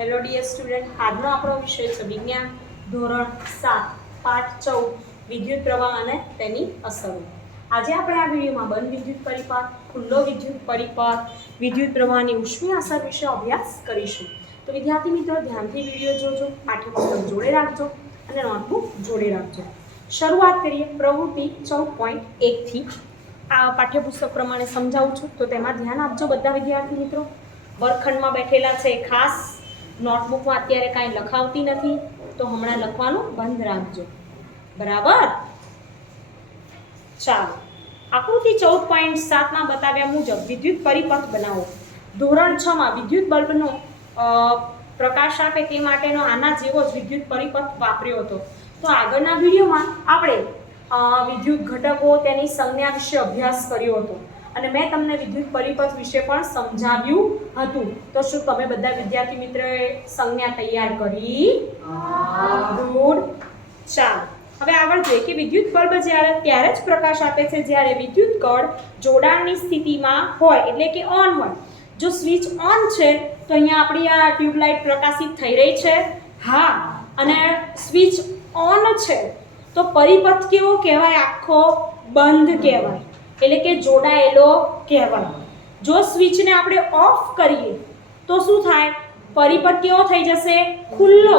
Hello dear student, આજનો આપણો વિષય છે વિજ્ઞાન ધોરણ 7 પાઠ 14 વિદ્યુત પ્રવાહ અને તેની અસરો. આજે આપણે આ વિડીયોમાં બંધ વિદ્યુત પરિપથ, ખુલ્લો વિદ્યુત પરિપથ, વિદ્યુત પ્રવાહની ઉષ્મીય અસર વિશે અભ્યાસ કરીશું. તો વિદ્યાર્થી મિત્રો ધ્યાનથી વિડીયો જોજો, પાઠ્યપુસ્તક જોડે રાખજો અને નોટબુક જોડે રાખજો. શરૂઆત કરીએ પ્રવૃત્તિ 14.1 થી. આ પાઠ્યપુસ્તક પ્રમાણે સમજાવું છું તો તેમાં ધ્યાન આપજો બધા વિદ્યાર્થી મિત્રો. વર્ગખંડમાં બેઠેલા છે ખાસ નોટબુકમાં અત્યારે કાંઈ લખાવતી નથી તો હમણાં લખવાનું બંધ રાખજો, બરાબર? ચાલો, આકૃતિ 14.7 માં બતાવ્યા મુજબ વિદ્યુત પરિપથ બનાવો. ધોરણ 6 માં વિદ્યુત બલ્બનો પ્રકાશ આપે તે માટેનો આના જેવો જ વિદ્યુત પરિપથ વાપર્યો હતો. તો આગળના વિડીયોમાં આપણે વિદ્યુત ઘટકો તેની સંજ્ઞા વિશે અભ્યાસ કર્યો હતો અને મેં તમને વિદ્યુત પરિપથ વિશે પણ સમજાવ્યું હતું. તો શું તમે બધા વિદ્યાર્થી મિત્રોએ સંજ્ઞા તૈયાર કરી? ગુડ. ચાલો, હવે આગળ જોઈએ કે વિદ્યુત બલ્બ ત્યારે જ પ્રકાશ આપે છે જ્યારે વિદ્યુત કળ જોડાણની સ્થિતિમાં હોય, એટલે કે ઓન હોય. જો સ્વિચ ઓન છે તો અહીંયા આપણી આ ટ્યુબલાઇટ પ્રકાશિત થઈ રહી છે, હા, અને સ્વિચ ઓન છે તો પરિપથ કેવો કહેવાય? આખો બંધ કહેવાય, એટલે કે જોડાયેલો કહેવાય. જો સ્વિચને આપણે ઓફ કરીએ તો શું થાય? પરિપથ કેવો થઈ જશે? ખુલ્લો.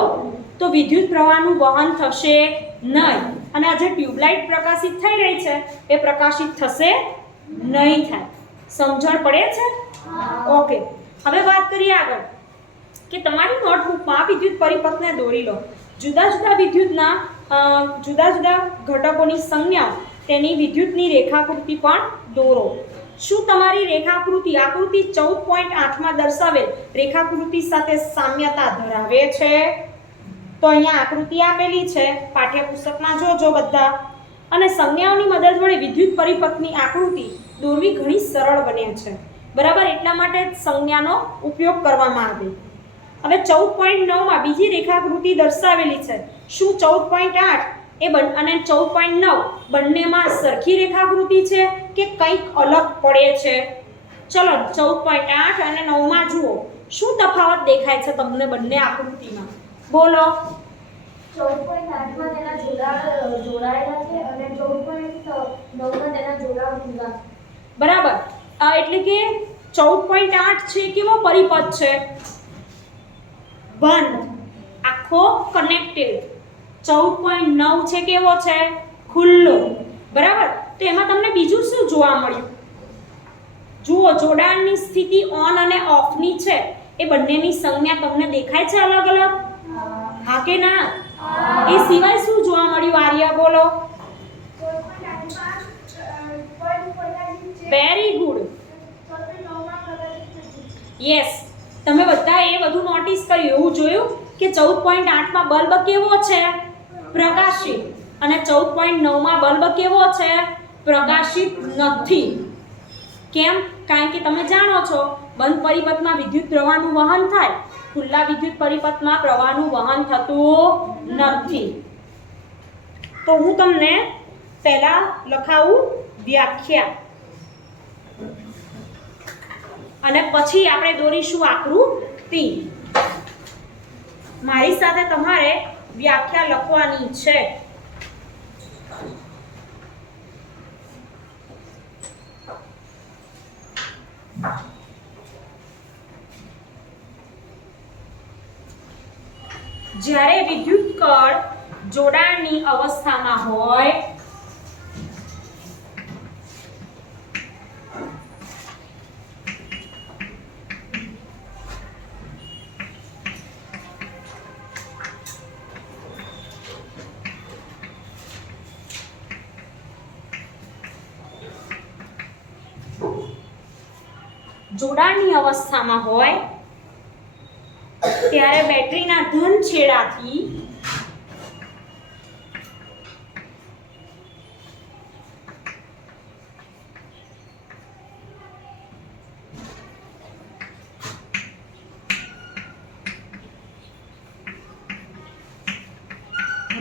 તો વિદ્યુત પ્રવાહનું વહન થશે નહીં અને આ જે ટ્યુબલાઇટ પ્રકાશિત થઈ રહી છે એ પ્રકાશિત થશે નહીં થાય. સમજણ પડે છે? ઓકે. હવે વાત કરીએ આગળ કે તમારી નોટબુકમાં વિદ્યુત પરિપથને દોરી લો. જુદા જુદા વિદ્યુતના જુદા જુદા ઘટકોની સંજ્ઞા, તેની વિદ્યુતની રેખાકૃતિ પણ દોરો. શું તમારી રેખાકૃતિ આકૃતિ 14.8 માં દર્શાવેલ રેખાકૃતિ સાથે સામ્યતા ધરાવે છે? તો અહીંયા આકૃતિ આપેલી છે, પાઠ્યપુસ્તકમાં જોજો બધા. અને સંજ્ઞાઓની મદદ વડે વિદ્યુત પરિપથની આકૃતિ દોરવી ઘણી સરળ બને છે, બરાબર? એટલા માટે સંજ્ઞાનો ઉપયોગ કરવામાં આવે. હવે 14.9 માં બીજી રેખાકૃતિ દર્શાવેલી છે. શું 14.8 અને 14.9 બંનેમાં સરખી રેખાકૃતિ છે કે કંઈક અલગ પડે છે? ચલો 14.8 અને 9 માં જુઓ, શું તફાવત દેખાય છે તમને બંને આકૃતિમાં? બોલો. 14.8 માં તેના જોડાયેલા છે અને 14.9 માં તેના જોડાણ જુદા. બરાબર. એટલે કે 14.8 છે કેવો પરિપથ છે? બંધ, આખો કનેક્ટેડ. 14.9 છે કેવો છે? ખુલ્લો, બરાબર? તો એમાં તમને બીજું શું જોવા મળ્યું? જુઓ, જોડાણની સ્થિતિ ઓન અને ઓફ ની છે. એ બંનેની સંજ્ઞા તમને દેખાય છે અલગ અલગ? હા કે ના? એ સિવાય શું જોવા મળ્યું? આર્યા બોલો. Very good. યસ, તમે બધા એ બધું નોટિસ કર્યું, એવું જોયું કે 14.8 માં બલ્બ કેવો છે? પ્રકાશિત. અને 14.9 માં બલ્બ કેવો છે? પ્રકાશિત નથી. કેમ? કારણ કે તમે જાણો છો બંધ પરિપથમાં વિદ્યુત પ્રવાહનું વહન થાય, ખુલ્લા વિદ્યુત પરિપથમાં પ્રવાહનું વહન થતું નથી. તો હું તમને પહેલા લખાવું વ્યાખ્યા અને પછી આપણે દોરીશું આકૃતિ. મારી સાથે તમારે વ્યાખ્યા લખવાની છે. જ્યારે વિદ્યુત કળ જોડાણની અવસ્થામાં હોય ત્યારે બેટરીના ધન છેડાથી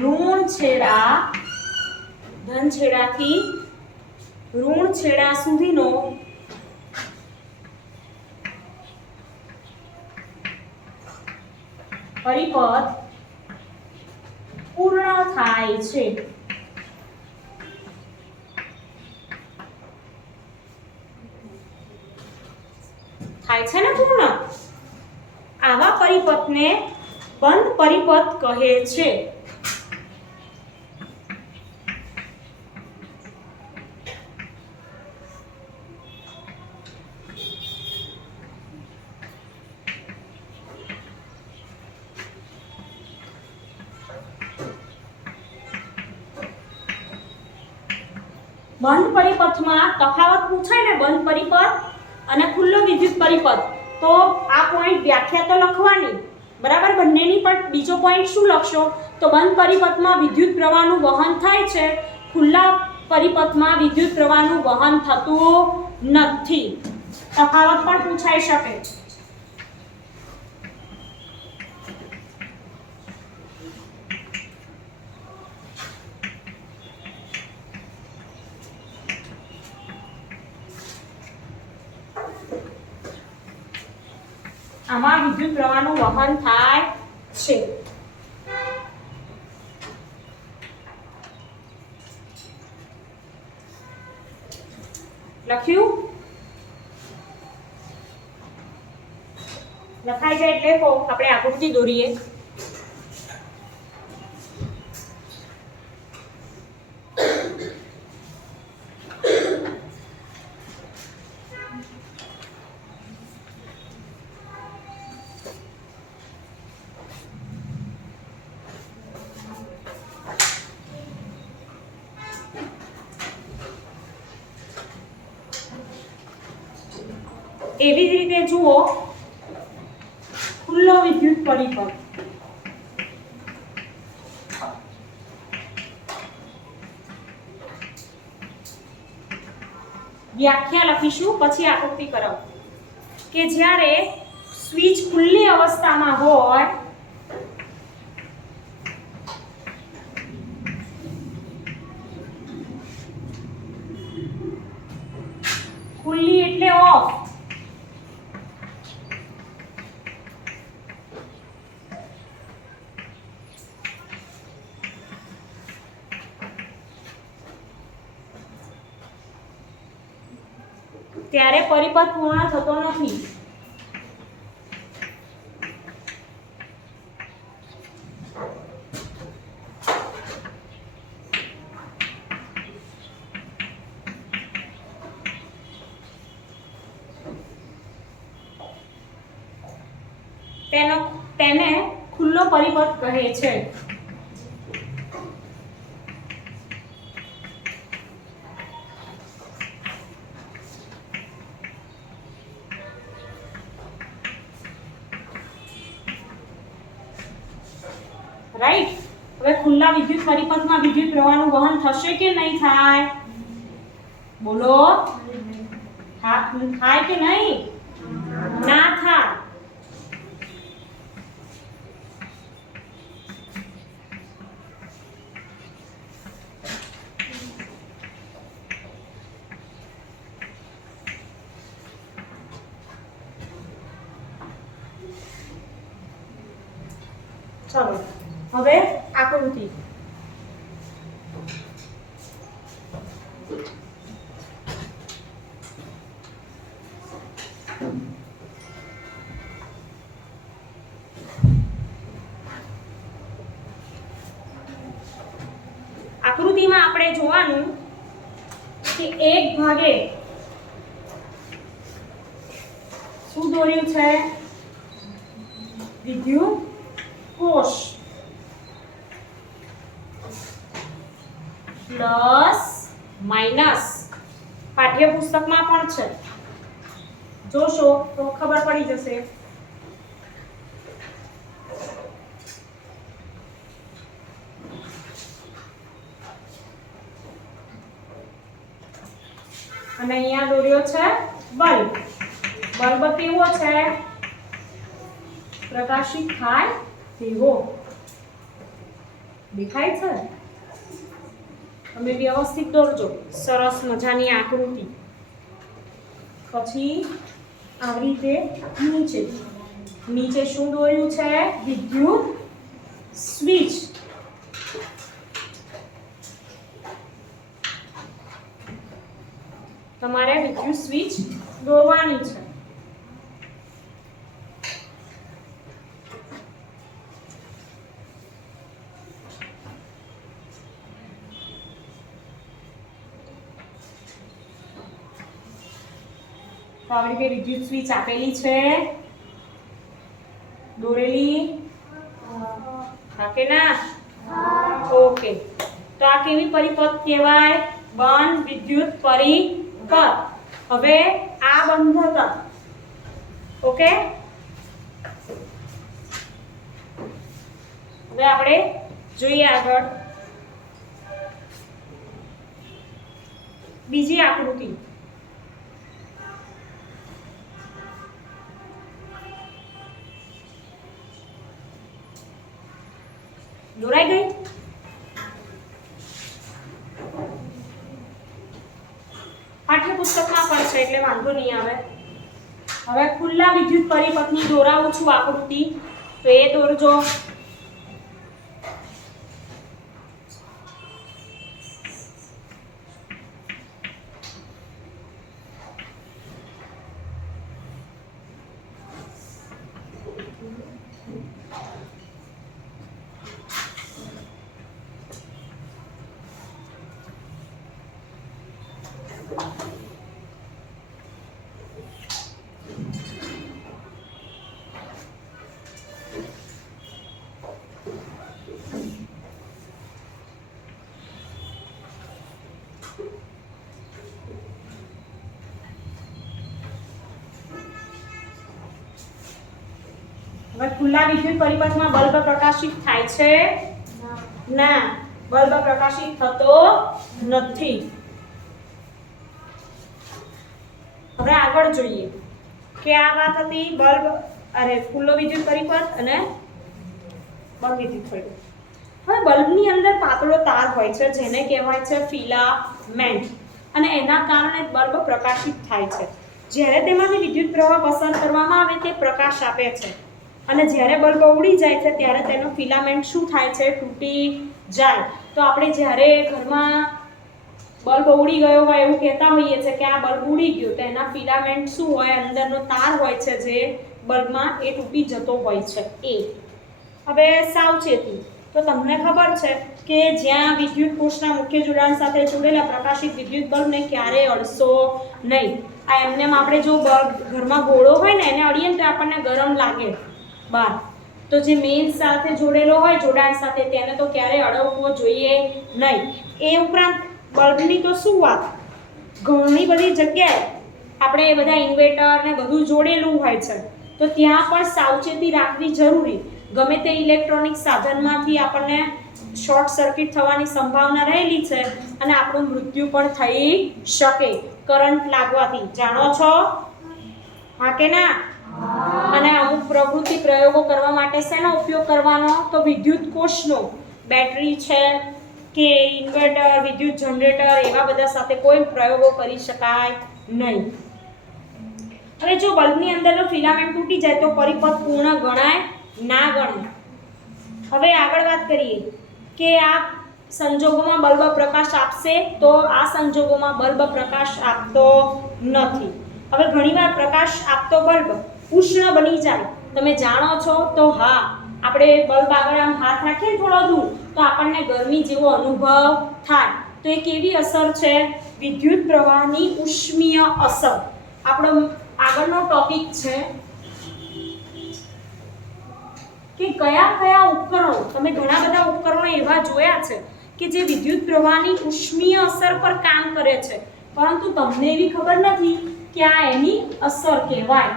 ઋણ છેડા, ધન છેડાથી ઋણ છેડા સુધીનો પરિપથ પૂર્ણ થાય છે. થાય છે ને પૂર્ણ. આવા પરિપથને બંધ પરિપથ કહે છે. બંધ પરિપથમાં તફાવત પૂછાય ને, બંધ પરિપથ અને ખુલ્લો વિદ્યુત પરિપથ, તો આ પોઈન્ટ વ્યાખ્યા તો લખવાની બરાબર. બંનેની પણ બીજો પોઈન્ટ શું લખશો? તો બંધ પરિપથમાં વિદ્યુત પ્રવાહનું વહન થાય છે, ખુલ્લા પરિપથમાં વિદ્યુત પ્રવાહનું વહન થતું નથી. તફાવત પણ પૂછાઈ શકે. આમાં વિદ્યુત પ્રવાહનું વહન થાય છે. લખ્યું? લખાઈ જાય એટલે આપણે આકૃતિ દોરીએ. એવી જ રીતે જુઓ ખુલ્લો વિદ્યુત પરિપથ. વ્યાખ્યા લખીશું પછી આકૃતિ કરાવ કે જ્યારે સ્વિચ ખુલ્લી અવસ્થામાં હોય ખુલ્લી એટલે ઓફ, ત્યારે પરિપથ પૂર્ણ થતો નથી. તેને ખુલ્લો પરિપથ કહે છે. રાઈટ. હવે ખુલ્લા વિદ્યુત પરિપથમાં વિદ્યુત પ્રવાહનું વહન થશે કે નહીં થાય? બોલો. થાય કે નહીં? ના થાય. ચલો હવે આકૃતિ. આકૃતિમાં આપણે જોવાનું કે એક ભાગે શું દોર્યું છે? વિદ્યુત કોષ પ્લસ માઇનસ. પાઠ્યપુસ્તકમાં પણ છે, જોશો તો ખબર પડી જશે. અને અહીંયા દોર્યો છે બલ્બ. બલ્બ કેવો છે? પ્રકાશિત થાય તેવો. દેખાય છે? તમે વ્યવસ્થિત દોરજો. સરસ મજાની આકૃતિ. પછી આવી રીતે નીચે નીચે શું દોર્યું છે? વિદ્યુત સ્વિચ. તમારે વિદ્યુત સ્વિચ દોરવાની છે. તો આવી રીતે વિદ્યુત સ્વિચ આપેલી છે, દોરેલી હા કે ના? ઓકે. તો આ કેવી પરિપથ કહેવાય? બંધ વિદ્યુત પરિપથ. હવે આ બંધ હતા. ઓકે. હવે આપણે જોઈએ આગળ બીજી આકૃતિ. દોરાઈ ગઈ? પાઠ્યપુસ્તકમાં પણ છે એટલે વાંધો નહીં આવે. હવે ખુલ્લા વિદ્યુત પરિપથની દોરાવું છું આકૃતિ, તો એ દોરજો. હવે ખુલ્લા વિદ્યુત પરિપથમાં બલ્બ પ્રકાશિત થાય છે? ના, બલ્બ પ્રકાશિત થતો નથી. હવે આગળ જોઈએ કે આ વાત હતી બલ્બ ખુલ્લો વિદ્યુત પરિપથ અને બંધ વિદ્યુત પરિપથ. હવે બલ્બની અંદર પાતળો તાર હોય છે જેને કહેવાય છે ફિલામેન્ટ, અને એના કારણે બલ્બ પ્રકાશિત થાય છે. જ્યારે તેમાંથી વિદ્યુત પ્રવાહ પસાર કરવામાં આવે તે પ્રકાશ આપે છે, અને જ્યારે બલ્બ ઉડી જાય છે ત્યારે તેનો ફિલામેન્ટ શું થાય છે? તૂટી જાય. તો આપણે જ્યારે ઘરમાં બલ્બ ઉડી ગયો હોય એવું કહેતા હોઈએ છે કે આ બલ્બ ઉડી ગયો, તો એના ફિલામેન્ટ શું હોય? અંદરનો તાર હોય છે જે બલ્બમાં એ તૂટી જતો હોય છે એ. હવે સાવચેતી. તો તમને ખબર છે કે જ્યાં વિદ્યુત કોષના મુખ્ય જોડાણ સાથે જોડેલા પ્રકાશિત વિદ્યુત બલ્બને ક્યારેય અડશો નહીં. આ એમને આપણે જો ઘરમાં ગોળો હોય ને એને અડીએ તો આપણને ગરમ લાગે બહાર, તો જે મેઇન સાથે જોડેલો હોય જોડાણ સાથે તેને તો ક્યારેય અડવવો જોઈએ નહીં. એ ઉપરાંત બલ્બની તો શું વાત, ઘણી બધી જગ્યાએ આપણે એ બધા ઇન્વર્ટર ને બધું જોડેલું હોય છે, તો ત્યાં પણ સાવચેતી રાખવી જરૂરી. ગમે તે ઇલેક્ટ્રોનિક સાધનમાંથી આપણને શોર્ટ સર્કિટ થવાની સંભાવના રહેલી છે અને આપણું મૃત્યુ પણ થઈ શકે કરંટ લાગવાથી. જાણો છો? હા કે ના? અને અમુક પ્રવૃત્તિ પ્રયોગો કરવા માટે શેનો ઉપયોગ કરવાનો? તો વિદ્યુત કોષનો. બેટરી છે કે ઇન્વર્ટર, વિદ્યુત જનરેટર, એવા બધા સાથે કોઈ પ્રયોગો કરી શકાય નહીં. હવે જો બલ્બની અંદરનો ફિલામેન્ટ તૂટી જાય તો પરિપથ પૂર્ણ ગણાય? ના ગણાય. હવે આગળ વાત કરીએ કે આ સંજોગોમાં બલ્બ પ્રકાશ આપશે, તો આ સંજોગોમાં બલ્બ પ્રકાશ આપતો નથી. હવે ઘણીવાર પ્રકાશ આપતો બલ્બ ઉષ્ણ બની જાય. તમે જાણો છો? તો હા, આપણે બલ્બ આગળ આમ હાથ રાખીએ થોડો દૂર તો આપણને ગરમી જેવો અનુભવ થાય. તો એ કેવી અસર છે? વિદ્યુત પ્રવાહની ઉષ્મીય અસર. આપણો આગળનો ટોપિક છે કે કયા કયા ઉપકરણો, તમે ઘણા બધા ઉપકરણો એવા જોયા છે કે જે વિદ્યુત પ્રવાહની ઉષ્મીય અસર પર કામ કરે છે, પરંતુ તમને એવી ખબર નથી કે આ એની અસર કહેવાય.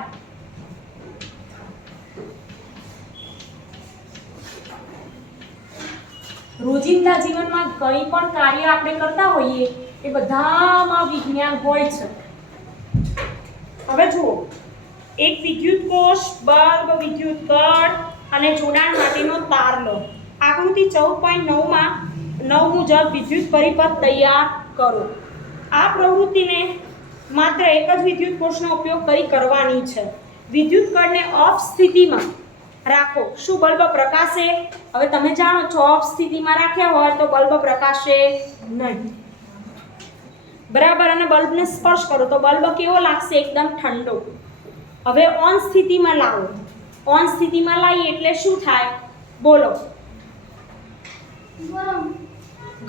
રોજિંદા જીવનમાં કંઈ પણ કાર્ય આપણે કરતા હોઈએ એ બધામાં વિજ્ઞાન હોય છે. હવે જુઓ, એક વિદ્યુત કોષ, બલ્બ, વિદ્યુત કળ અને જોડાણ માટેનો તાર લો. આકૃતિ 14.9 મુજબ વિદ્યુત પરિપથ તૈયાર કરો. આ પ્રવૃત્તિને માત્ર એક જ વિદ્યુત કોષનો ઉપયોગ કરી કરવાની છે. વિદ્યુત કળને ઓફ સ્થિતિમાં રાખો, શું બલ્બ પ્રકાશે? હવે તમે જાણો છો ઓફ સ્થિતિમાં રાખ્યા હોય તો બલ્બ પ્રકાશે નહીં, બરાબર. અને બલ્બને સ્પર્શ કરો તો બલ્બ કેવો લાગશે? એકદમ ઠંડો. હવે ઓન સ્થિતિમાં લાવો, ઓન સ્થિતિમાં લાવીએ એટલે શું થાય? બોલો.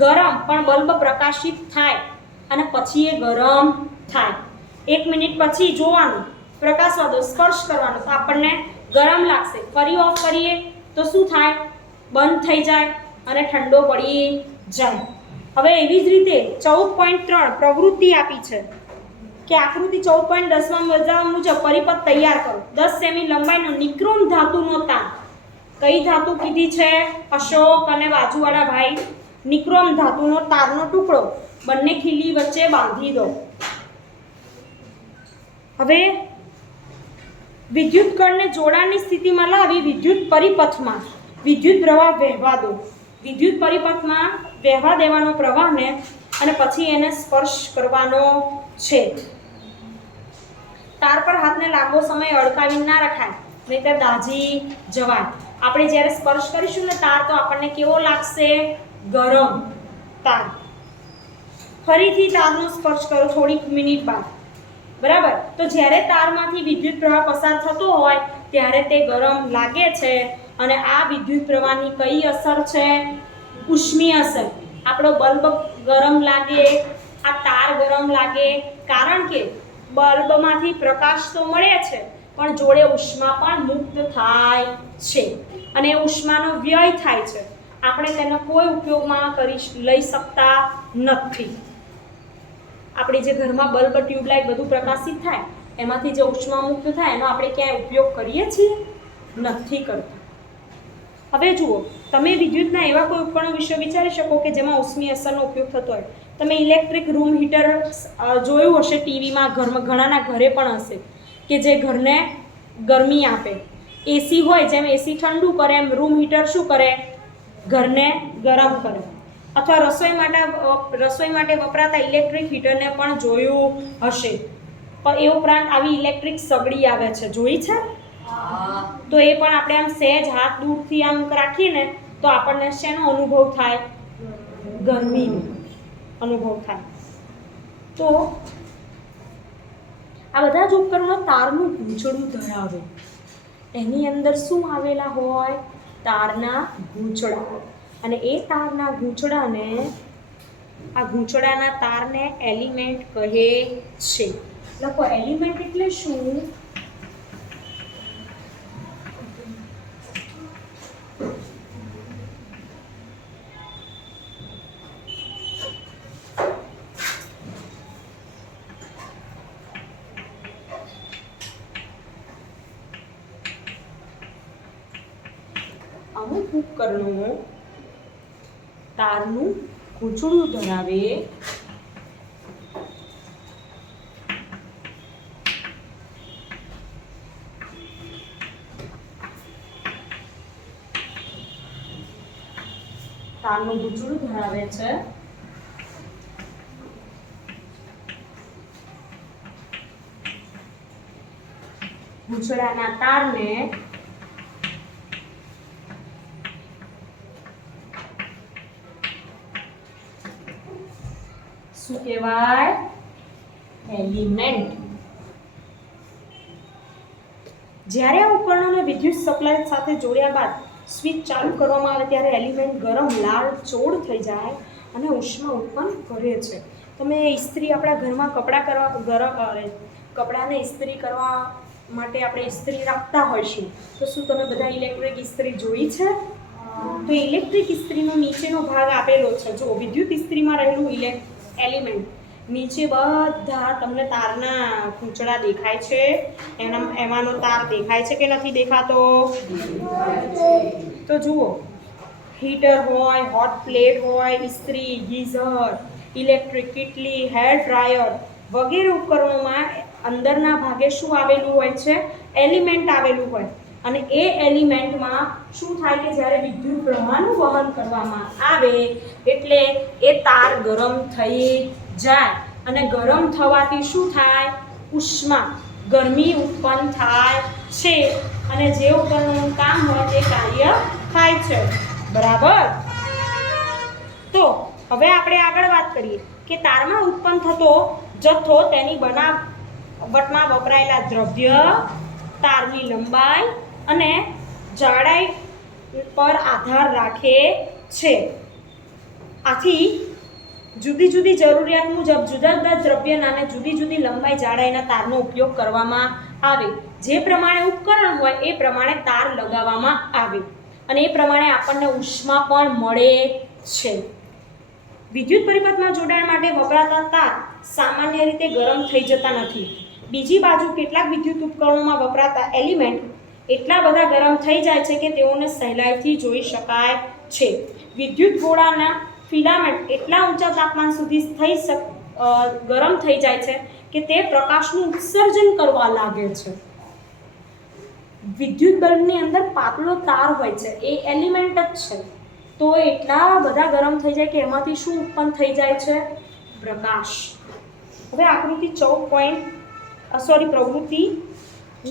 ગરમ, પણ બલ્બ પ્રકાશિત થાય અને પછી એ ગરમ થાય. 1 મિનિટ પછી જોવાનું, પ્રકાશવા દો, સ્પર્શ કરવાનો તો આપણને ગરમ લાગશે. ફરી ઓફ કરીએ તો શું થાય? બંધ થઈ જાય અને ઠંડો પડી જાય. હવે એવી જ રીતે 14.3 પ્રવૃત્તિ આપી છે કે આકૃતિ 14.10 માં બતાવ્યા મુજબ પરિપથ તૈયાર કરો. 10 સેમી લંબાઈનો નિક્રોમ ધાતુનો તાર. કઈ ધાતુ કીધી છે? અશોક અને બાજુવાળા ભાઈ. નિક્રોમ ધાતુનો તારનો ટુકડો બંને ખીલી વચ્ચે બાંધી દો. હવે વિદ્યુત કળને જોડાણની સ્થિતિમાં લાવી વિદ્યુત પરિપથમાં વિદ્યુત પ્રવાહ વહેવા દો. વિદ્યુત પરિપથમાં વહેવા દેવાનો પ્રવાહને અને પછી એને સ્પર્શ કરવાનો છે. તાર પર હાથને લાંબો સમય અડકાવી ના રખાય, નહીંતર દાઝી જવાય. આપણે જ્યારે સ્પર્શ કરીશું ને તાર તો આપણને કેવો લાગશે? ગરમ તાર. ફરીથી તારનો સ્પર્શ કરો થોડીક મિનિટ બાદ, બરાબર. તો જ્યારે તારમાંથી વિદ્યુત પ્રવાહ પસાર થતો હોય ત્યારે તે ગરમ લાગે છે અને આ વિદ્યુત પ્રવાહની કઈ અસર છે? ઉષ્મીય અસર. આપણો બલ્બ ગરમ લાગે, આ તાર ગરમ લાગે, કારણ કે બલ્બમાંથી પ્રકાશ તો મળે છે પણ જોડે ઉષ્મા પણ મુક્ત થાય છે અને એ ઉષ્માનો વ્યય થાય છે. આપણે તેનો કોઈ ઉપયોગમાં લઈ શકતા નથી. આપણે જે ઘરમાં બલ્બ, ટ્યુબલાઇટ બધું પ્રકાશિત થાય એમાંથી જે ઉષ્મા મુક્ત થાય એનો આપણે ક્યાંય ઉપયોગ કરીએ છીએ? નથી કરતા. હવે જુઓ, તમે વિદ્યુતના એવા કોઈ ઉપકરણો વિશે વિચારી શકો કે જેમાં ઉષ્મીય અસરનો ઉપયોગ થતો હોય. તમે ઇલેક્ટ્રિક રૂમ હીટર જોયું હશે ટીવીમાં, ઘરમાં ઘણાના ઘરે પણ હશે કે જે ઘરને ગરમી આપે. એસી હોય, જેમ એસી ઠંડુ કરે એમ રૂમ હીટર શું કરે? ઘરને ગરમ કરે. અથવા રસોઈ માટે વપરાતા ઇલેક્ટ્રિક હીટરને પણ જોયું હશે. પણ એ ઉપરાંત આવી ઇલેક્ટ્રિક સગડી આવે છે, જોઈ છે? તો એ પણ આપણે આમ સહેજ હાથ દૂરથી આમ રાખીએ ને તો આપણને શેનો અનુભવ થાય? ગરમીનો અનુભવ થાય. તો આ બધા જ ઉપકરણો તારનું ગૂંચળું ધરાવે. એની અંદર શું આવેલા હોય? તારના ગૂંચળા. અને એ તારના ગૂંચળાને, આ ગૂંચળાના તારને એલિમેન્ટ કહે છે. લખો, એલિમેન્ટ એટલે શું? અમુક ઉપકરણો તારનું ગૂંચળું ધરાવે છે. ગૂંચળાના તારને શું કહેવાય? એલિમેન્ટ. જ્યારે આ ઉપકરણોને વિદ્યુત સપ્લાય સાથે જોડ્યા બાદ સ્વિચ ચાલુ કરવામાં આવે ત્યારે એલિમેન્ટ ગરમ લાલ ચોળ થઈ જાય અને ઉષ્મા ઉત્પન્ન કરે છે. તમે ઇસ્ત્રી, આપણા ઘરમાં કપડાને ઇસ્ત્રી કરવા માટે આપણે ઇસ્ત્રી રાખતા હોઈશું તો શું તમે બધા ઇલેક્ટ્રિક ઇસ્ત્રી જોઈ છે? તો ઇલેક્ટ્રિક ઇસ્ત્રીનો નીચેનો ભાગ આપેલો છે. જો વિદ્યુત ઇસ્ત્રીમાં રહેલું એલિમેન્ટ નીચે બધા તમને તારના ગૂંચળા દેખાય છે. એમાંનો તાર દેખાય છે કે નથી દેખાતો? તો જુઓ, હીટર હોય, હોટ પ્લેટ હોય, ઇસ્ત્રી, ગીઝર, ઇલેક્ટ્રિક કેટલી, હેર ડ્રાયર વગેરે ઉપકરણોમાં અંદરના ભાગે શું આવેલું હોય છે? એલિમેન્ટ આવેલું હોય. અને એ એલિમેન્ટમાં શું થાય કે જ્યારે વિદ્યુત પ્રવાહનું વહન કરવામાં આવે એટલે એ તાર ગરમ થઈ જાય અને ગરમ થવાથી શું થાય? ઉષ્મા. ગરમી ઉત્પન્ન થાય છે અને જે ઉપકરણોનું કામ હોય તે કાર્ય થાય છે. બરાબર. તો હવે આપણે આગળ વાત કરીએ કે તારમાં ઉત્પન્ન થતો જથ્થો તેની બનાવટમાં વપરાયેલા દ્રવ્ય, તારની લંબાઈ અને જાડાઈ પર આધાર રાખે છે. આથી જુદી જુદી જરૂરિયાત મુજબ જુદા જુદા દ્રવ્યના અને જુદી જુદી લંબાઈ જાડાઈના તારનો ઉપયોગ કરવામાં આવે. જે પ્રમાણે ઉપકરણ હોય એ પ્રમાણે તાર લગાવવામાં આવે અને એ પ્રમાણે આપણને ઉષ્મા પણ મળે છે. વિદ્યુત પરિપથમાં જોડાણ માટે વપરાતા તાર સામાન્ય રીતે ગરમ થઈ જતા નથી. બીજી બાજુ કેટલાક વિદ્યુત ઉપકરણોમાં વપરાતા એલિમેન્ટ એટલા બધા ગરમ થઈ જાય છે કે તેઓને સહેલાઈથી જોઈ શકાય છે. વિદ્યુત ગોળાના ફિલામેન્ટ એટલા ઊંચા તાપમાન સુધી ગરમ થઈ જાય છે કે તે પ્રકાશનું ઉત્સર્જન કરવા લાગે છે. વિદ્યુત બલ્બની અંદર પાતળો તાર હોય છે, એ એલિમેન્ટ જ છે, તો એટલા બધા ગરમ થઈ જાય કે એમાંથી શું ઉત્પન્ન થઈ જાય છે? પ્રકાશ. હવે આકૃતિ 14 પ્રવૃત્તિ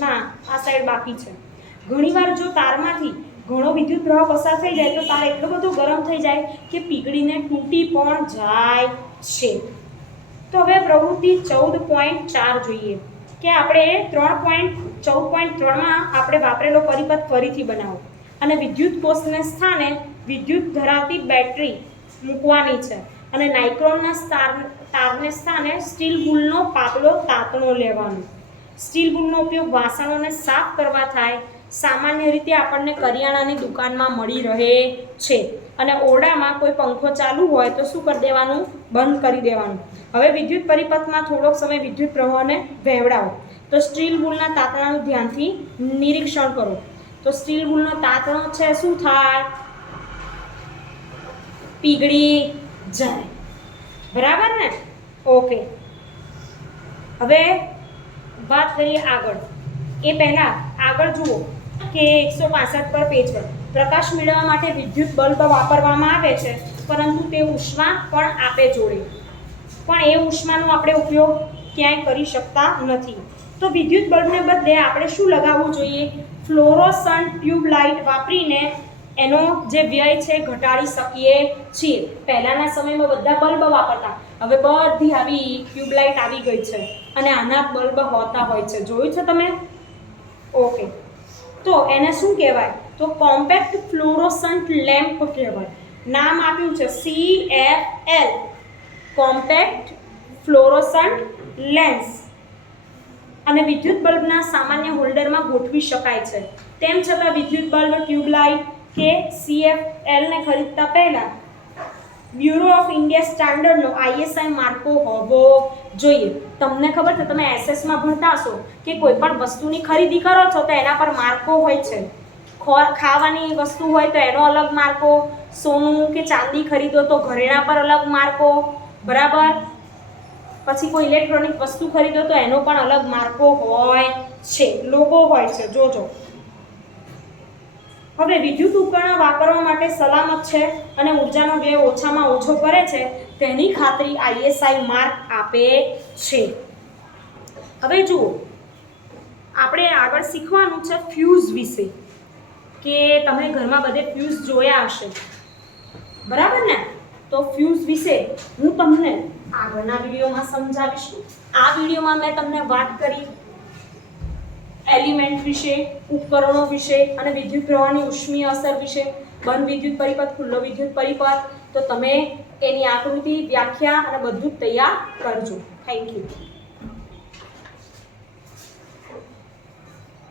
ના આ સાઈડ બાકી છે. ઘણીવાર જો તારમાંથી ઘણો વિદ્યુત પ્રવાહ પસાર થઈ જાય તો તાર એટલો બધો ગરમ થઈ જાય કે પીગળીને તૂટી પણ જાય છે. તો હવે પ્રવૃત્તિ 14.4 જોઈએ કે આપણે 14.3માં આપણે વાપરેલો પરિપથ ફરીથી બનાવો અને વિદ્યુત કોષને સ્થાને વિદ્યુત ધરાવતી બેટરી મૂકવાની છે અને નાઇક્રોનના તારને સ્થાને સ્ટીલ બુલનો પાતળો તાતણો લેવાનો. સ્ટીલ બુલનો ઉપયોગ વાસણોને સાફ કરવા થાય. સામાન્ય રીતે આપણને કરિયાણાની દુકાનમાં મળી રહે છે અને ઓરડામાં કોઈ પંખો ચાલુ હોય તો શું કરી દેવાનું? બંધ કરી દેવાનું. હવે વિદ્યુત પરિપથમાં થોડોક સમય વિદ્યુત પ્રવાહને વહેવડાવો. તો સ્ટીલ બુલના તાતણાનું ધ્યાનથી નિરીક્ષણ કરો. તો સ્ટીલ બુલનો તાતણો છે શું થાય? પીગળી જાય. બરાબર ને? ઓકે. હવે વાત કરીએ આગળ. એ પહેલાં આગળ જુઓ કે 165 પર પેજ પર પ્રકાશ મેળવવા માટે વિદ્યુત બલ્બ વાપરવામાં આવે છે, પરંતુ તે ઉષ્મા પણ આપે જોડે. પણ એ ઉષ્માનો આપણે ઉપયોગ ક્યાંય કરી શકતા નથી. તો વિદ્યુત બલ્બને બદલે આપણે શું લગાવવું જોઈએ? ફ્લોરોસન્ટ ટ્યુબ લાઇટ વાપરીને એનો જે વ્યય છે ઘટાડી શકીએ છીએ. પહેલાંના સમયમાં બધા બલ્બ વાપરતા, હવે બધી આવી ટ્યુબલાઇટ આવી ગઈ છે અને આના બલ્બ હોતા હોય છે. જોયું છે તમે? ઓકે. તો એને શું કહેવાય? તો કોમ્પેક્ટ ફ્લોરોસન્ટ લેમ્પ કહેવાય. નામ આપ્યું છે CFL, કોમ્પેક્ટ ફ્લોરોસન્ટ લેન્સ. અને વિદ્યુત બલ્બના સામાન્ય હોલ્ડરમાં ગોઠવી શકાય છે. તેમ છતાં વિદ્યુત બલ્બ, ટ્યુબલાઇટ કે CFL ને ખરીદતા પહેલા બ્યુરો ઓફ ઇન્ડિયા સ્ટાન્ડર્ડનો ISI માર્કો હોવો જોઈએ. તમને ખબર છે, તમે SS માં ભણતા હશો કે કોઈ પણ વસ્તુની ખરીદી કરો છો તો એના પર માર્કો હોય છે. ખાવાની વસ્તુ હોય તો એનો અલગ માર્કો, સોનું કે ચાંદી ખરીદો તો ઘરેણા પર અલગ માર્કો, બરાબર. પછી કોઈ ઇલેક્ટ્રોનિક વસ્તુ ખરીદો તો એનો પણ અલગ માર્કો હોય છે, લોગો હોય છે. જોજો. હવે વિદ્યુત ઉપકરણ વાપરવા માટે સલામત છે અને ઉર્જાનો વ્યય ઓછામાં ઓછો કરે છે તેની ખાતરી ISI માર્ક આપે છે. હવે જુઓ, આપણે આગળ શીખવાનું છે ફ્યુઝ વિશે, કે તમે ઘરમાં બધે ફ્યુઝ જોયા હશે, બરાબર ને? તો ફ્યુઝ વિશે હું તમને આગળના વિડીયોમાં સમજાવીશ. આ વિડીયોમાં મેં તમને વાત કરી એલિમેન્ટ વિશે, ઉપકરણો વિશે અને વિદ્યુત પ્રવાહની ઉષ્મીય અસર વિશે. બંધ વિદ્યુત પરિપથ, ખુલ્લો વિદ્યુત પરિપથ. તો તમે એની આકૃતિ, વ્યાખ્યા અને બધું જ તૈયાર કરજો. Thank you.